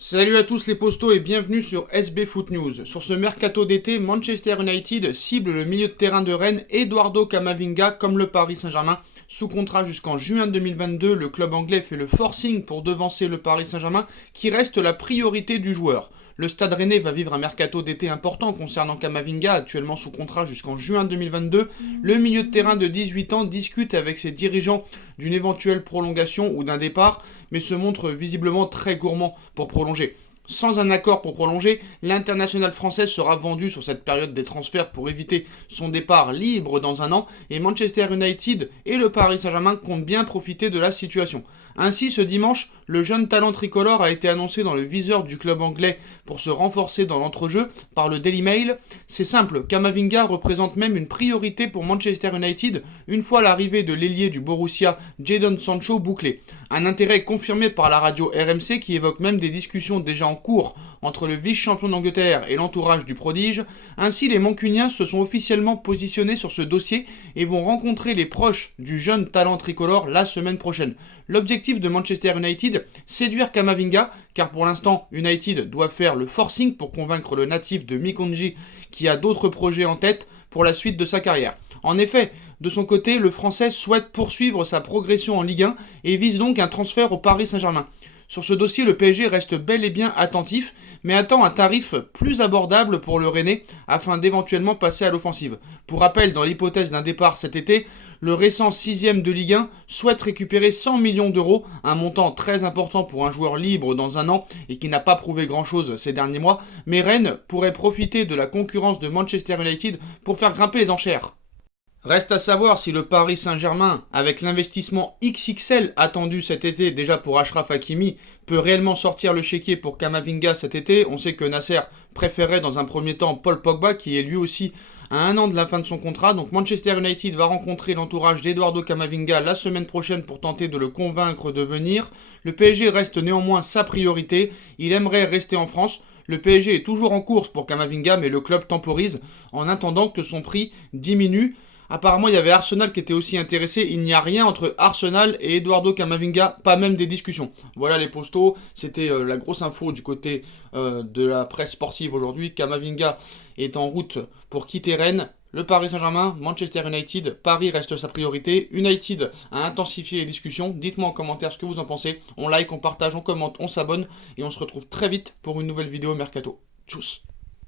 Salut à tous les postos et bienvenue sur SB Foot News. Sur ce mercato d'été, Manchester United cible le milieu de terrain de Rennes Eduardo Camavinga comme le Paris Saint-Germain. Sous contrat jusqu'en juin 2022, le club anglais fait le forcing pour devancer le Paris Saint-Germain qui reste la priorité du joueur. Le Stade Rennais va vivre un mercato d'été important concernant Camavinga, actuellement sous contrat jusqu'en juin 2022. Le milieu de terrain de 18 ans discute avec ses dirigeants d'une éventuelle prolongation ou d'un départ, mais se montre visiblement très gourmand pour prolonger. Sans un accord pour prolonger, l'international français sera vendu sur cette période des transferts pour éviter son départ libre dans un an et Manchester United et le Paris Saint-Germain comptent bien profiter de la situation. Ainsi, ce dimanche, le jeune talent tricolore a été annoncé dans le viseur du club anglais pour se renforcer dans l'entrejeu par le Daily Mail. C'est simple, Camavinga représente même une priorité pour Manchester United une fois l'arrivée de l'ailier du Borussia Jadon Sancho bouclé. Un intérêt confirmé par la radio RMC qui évoque même des discussions déjà en cours entre le vice-champion d'Angleterre et l'entourage du prodige. Ainsi, les Mancuniens se sont officiellement positionnés sur ce dossier et vont rencontrer les proches du jeune talent tricolore la semaine prochaine. L'objectif de Manchester United, séduire Camavinga, car pour l'instant, United doit faire le forcing pour convaincre le natif de Mikonji qui a d'autres projets en tête pour la suite de sa carrière. En effet, de son côté, le Français souhaite poursuivre sa progression en Ligue 1 et vise donc un transfert au Paris Saint-Germain. Sur ce dossier, le PSG reste bel et bien attentif, mais attend un tarif plus abordable pour le Rennais afin d'éventuellement passer à l'offensive. Pour rappel, dans l'hypothèse d'un départ cet été, le récent 6ème de Ligue 1 souhaite récupérer 100 millions d'euros, un montant très important pour un joueur libre dans un an et qui n'a pas prouvé grand-chose ces derniers mois, mais Rennes pourrait profiter de la concurrence de Manchester United pour faire grimper les enchères. Reste à savoir si le Paris Saint-Germain, avec l'investissement XXL attendu cet été déjà pour Achraf Hakimi, peut réellement sortir le chéquier pour Camavinga cet été. On sait que Nasser préférait dans un premier temps Paul Pogba, qui est lui aussi à un an de la fin de son contrat. Donc Manchester United va rencontrer l'entourage d'Eduardo Camavinga la semaine prochaine pour tenter de le convaincre de venir. Le PSG reste néanmoins sa priorité. Il aimerait rester en France. Le PSG est toujours en course pour Camavinga, mais le club temporise en attendant que son prix diminue. Apparemment, il y avait Arsenal qui était aussi intéressé. Il n'y a rien entre Arsenal et Eduardo Camavinga, pas même des discussions. Voilà les postos, c'était la grosse info du côté de la presse sportive aujourd'hui. Camavinga est en route pour quitter Rennes. Le Paris Saint-Germain, Manchester United, Paris reste sa priorité. United a intensifié les discussions. Dites-moi en commentaire ce que vous en pensez. On like, on partage, on commente, on s'abonne et on se retrouve très vite pour une nouvelle vidéo Mercato. Tchuss.